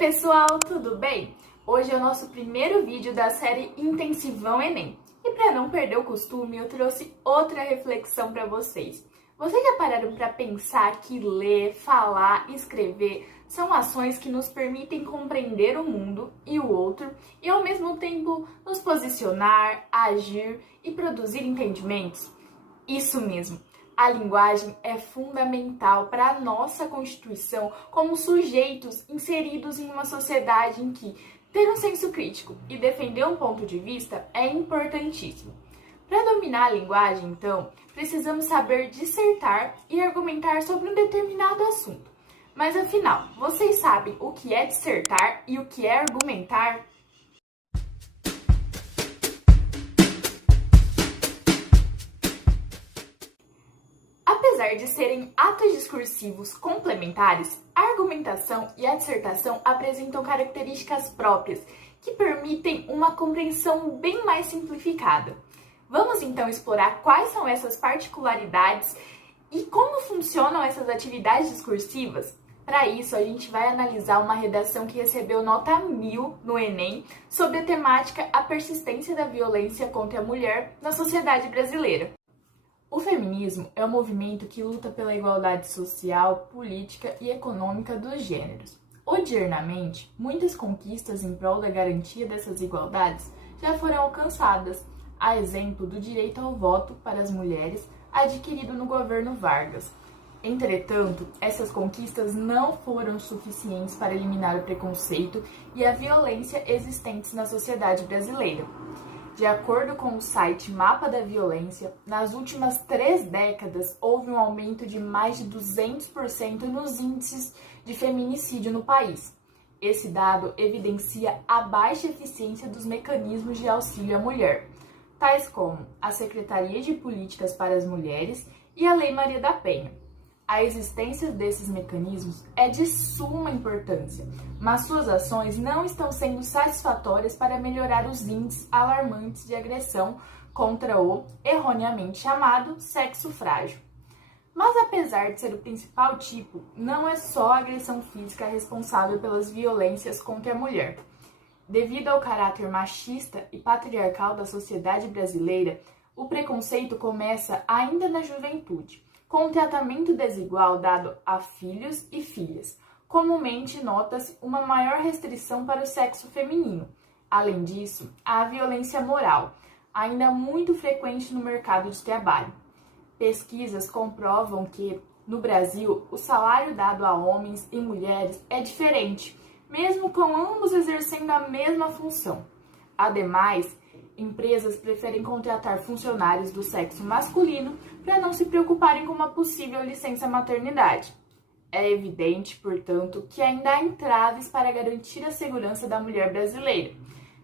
pessoal, tudo bem? Hoje é o nosso primeiro vídeo da série Intensivão Enem. E para não perder o costume, eu trouxe outra reflexão para vocês. Vocês já pararam para pensar que ler, falar, escrever são ações que nos permitem compreender o mundo e o outro e ao mesmo tempo nos posicionar, agir e produzir entendimentos? Isso mesmo! A linguagem é fundamental para a nossa constituição como sujeitos inseridos em uma sociedade em que ter um senso crítico e defender um ponto de vista é importantíssimo. Para dominar a linguagem, então, precisamos saber dissertar e argumentar sobre um determinado assunto. Mas afinal, vocês sabem o que é dissertar e o que é argumentar? Apesar de serem atos discursivos complementares, a argumentação e a dissertação apresentam características próprias que permitem uma compreensão bem mais simplificada. Vamos então explorar quais são essas particularidades e como funcionam essas atividades discursivas? Para isso, a gente vai analisar uma redação que recebeu nota 1000 no Enem sobre a temática A Persistência da Violência contra a Mulher na Sociedade Brasileira. O feminismo é um movimento que luta pela igualdade social, política e econômica dos gêneros. Odiernamente, muitas conquistas em prol da garantia dessas igualdades já foram alcançadas, a exemplo do direito ao voto para as mulheres adquirido no governo Vargas. Entretanto, essas conquistas não foram suficientes para eliminar o preconceito e a violência existentes na sociedade brasileira. De acordo com o site Mapa da Violência, nas últimas 3 décadas houve um aumento de mais de 200% nos índices de feminicídio no país. Esse dado evidencia a baixa eficiência dos mecanismos de auxílio à mulher, tais como a Secretaria de Políticas para as Mulheres e a Lei Maria da Penha. A existência desses mecanismos é de suma importância, mas suas ações não estão sendo satisfatórias para melhorar os índices alarmantes de agressão contra o, erroneamente chamado, sexo frágil. Mas apesar de ser o principal tipo, não é só a agressão física responsável pelas violências contra a mulher. Devido ao caráter machista e patriarcal da sociedade brasileira, o preconceito começa ainda na juventude, com um tratamento desigual dado a filhos e filhas. Comumente nota-se uma maior restrição para o sexo feminino. Além disso, há a violência moral, ainda muito frequente no mercado de trabalho. Pesquisas comprovam que, no Brasil, o salário dado a homens e mulheres é diferente, mesmo com ambos exercendo a mesma função. Ademais, empresas preferem contratar funcionários do sexo masculino para não se preocuparem com uma possível licença maternidade. É evidente, portanto, que ainda há entraves para garantir a segurança da mulher brasileira.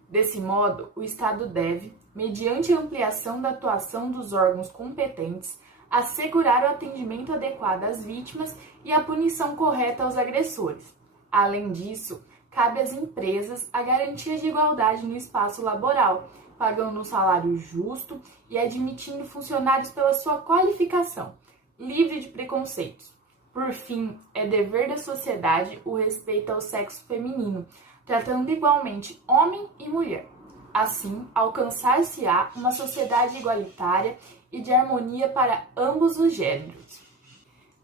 Desse modo, o Estado deve, mediante a ampliação da atuação dos órgãos competentes, assegurar o atendimento adequado às vítimas e a punição correta aos agressores. Além disso, cabe às empresas a garantia de igualdade no espaço laboral, pagando um salário justo e admitindo funcionários pela sua qualificação, livre de preconceitos. Por fim, é dever da sociedade o respeito ao sexo feminino, tratando igualmente homem e mulher. Assim, alcançar-se-á uma sociedade igualitária e de harmonia para ambos os gêneros.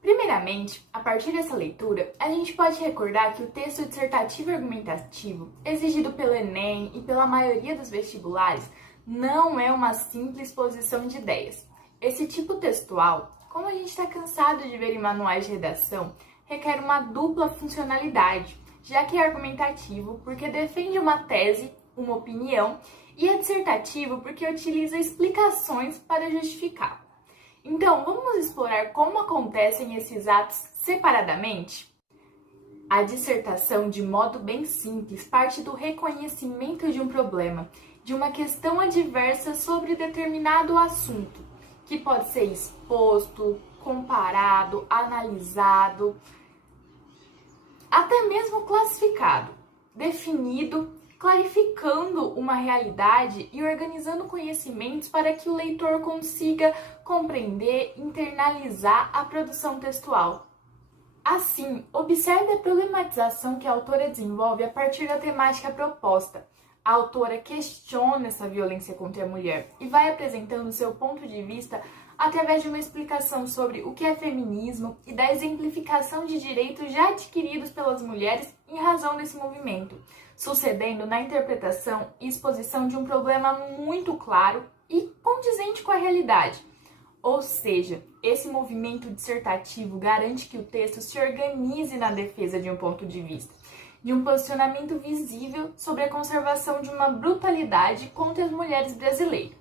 Primeiramente, a partir dessa leitura, a gente pode recordar que o texto dissertativo e argumentativo, exigido pelo Enem e pela maioria dos vestibulares, não é uma simples exposição de ideias. Esse tipo textual, como a gente está cansado de ver em manuais de redação, requer uma dupla funcionalidade, já que é argumentativo porque defende uma tese, uma opinião, e é dissertativo porque utiliza explicações para justificar. Então, vamos explorar como acontecem esses atos separadamente? A dissertação, de modo bem simples, parte do reconhecimento de um problema, de uma questão adversa sobre determinado assunto, que pode ser exposto, comparado, analisado, até mesmo classificado, definido, clarificando uma realidade e organizando conhecimentos para que o leitor consiga compreender, internalizar a produção textual. Assim, observe a problematização que a autora desenvolve a partir da temática proposta. A autora questiona essa violência contra a mulher e vai apresentando seu ponto de vista através de uma explicação sobre o que é feminismo e da exemplificação de direitos já adquiridos pelas mulheres em razão desse movimento, sucedendo na interpretação e exposição de um problema muito claro e condizente com a realidade. Ou seja, esse movimento dissertativo garante que o texto se organize na defesa de um ponto de vista, de um posicionamento visível sobre a conservação de uma brutalidade contra as mulheres brasileiras.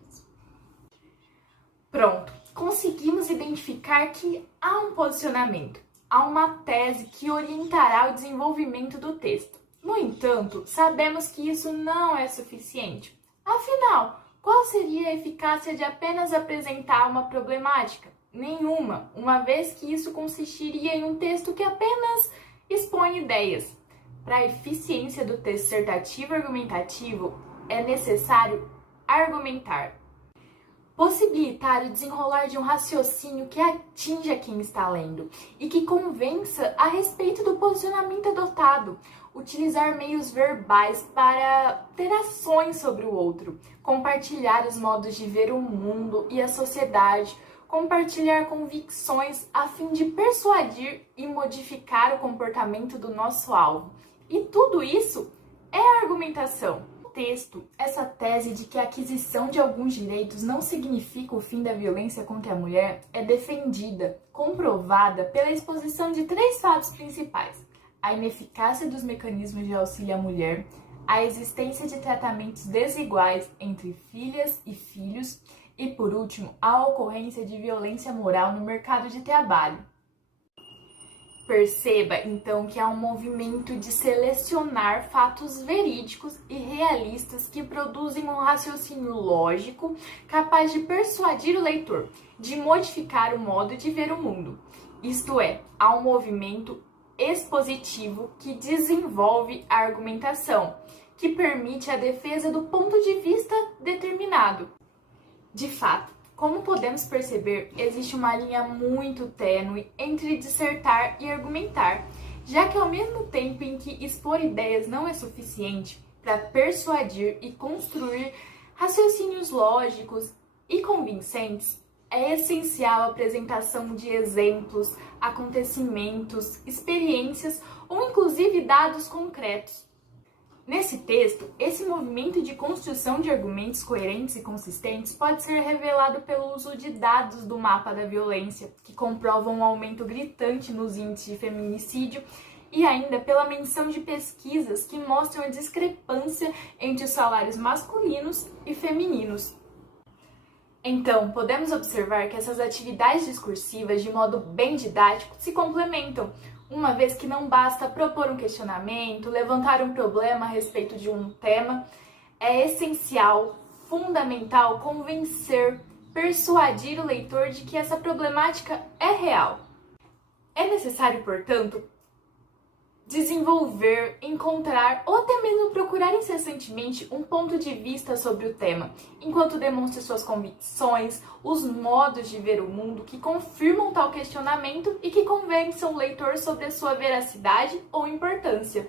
Pronto, conseguimos identificar que há um posicionamento, há uma tese que orientará o desenvolvimento do texto. No entanto, sabemos que isso não é suficiente. Afinal, qual seria a eficácia de apenas apresentar uma problemática? Nenhuma, uma vez que isso consistiria em um texto que apenas expõe ideias. Para a eficiência do texto dissertativo argumentativo, é necessário argumentar, possibilitar o desenrolar de um raciocínio que atinja quem está lendo e que convença a respeito do posicionamento adotado, utilizar meios verbais para ter ações sobre o outro, compartilhar os modos de ver o mundo e a sociedade, compartilhar convicções a fim de persuadir e modificar o comportamento do nosso alvo. E tudo isso é argumentação. O texto, essa tese de que a aquisição de alguns direitos não significa o fim da violência contra a mulher, é defendida, comprovada pela exposição de 3 fatos principais: a ineficácia dos mecanismos de auxílio à mulher, a existência de tratamentos desiguais entre filhas e filhos e, por último, a ocorrência de violência moral no mercado de trabalho. Perceba, então, que há um movimento de selecionar fatos verídicos e realistas que produzem um raciocínio lógico capaz de persuadir o leitor, de modificar o modo de ver o mundo. Isto é, há um movimento expositivo que desenvolve a argumentação, que permite a defesa do ponto de vista determinado. De fato, como podemos perceber, existe uma linha muito tênue entre dissertar e argumentar, já que ao mesmo tempo em que expor ideias não é suficiente para persuadir e construir raciocínios lógicos e convincentes, é essencial a apresentação de exemplos, acontecimentos, experiências ou inclusive dados concretos. Nesse texto, esse movimento de construção de argumentos coerentes e consistentes pode ser revelado pelo uso de dados do mapa da violência, que comprovam um aumento gritante nos índices de feminicídio, e ainda pela menção de pesquisas que mostram a discrepância entre os salários masculinos e femininos. Então, podemos observar que essas atividades discursivas, de modo bem didático, se complementam, uma vez que não basta propor um questionamento, levantar um problema a respeito de um tema, é essencial, fundamental, convencer, persuadir o leitor de que essa problemática é real. É necessário, portanto, desenvolver, encontrar ou até mesmo procurar incessantemente um ponto de vista sobre o tema, enquanto demonstra suas convicções, os modos de ver o mundo que confirmam tal questionamento e que convençam o leitor sobre a sua veracidade ou importância.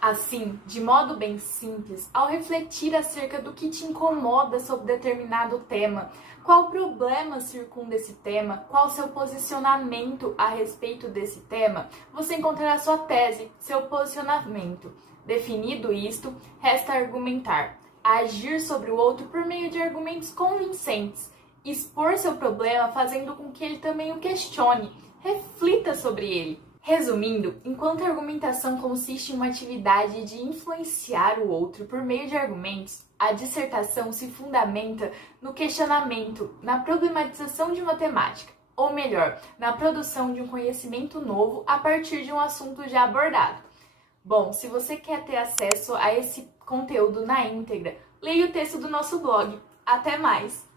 Assim, de modo bem simples, ao refletir acerca do que te incomoda sobre determinado tema, qual problema circunda esse tema, qual seu posicionamento a respeito desse tema, você encontrará sua tese, seu posicionamento. Definido isto, resta argumentar, agir sobre o outro por meio de argumentos convincentes, expor seu problema fazendo com que ele também o questione, reflita sobre ele. Resumindo, enquanto a argumentação consiste em uma atividade de influenciar o outro por meio de argumentos, a dissertação se fundamenta no questionamento, na problematização de uma temática, ou melhor, na produção de um conhecimento novo a partir de um assunto já abordado. Bom, se você quer ter acesso a esse conteúdo na íntegra, leia o texto do nosso blog. Até mais!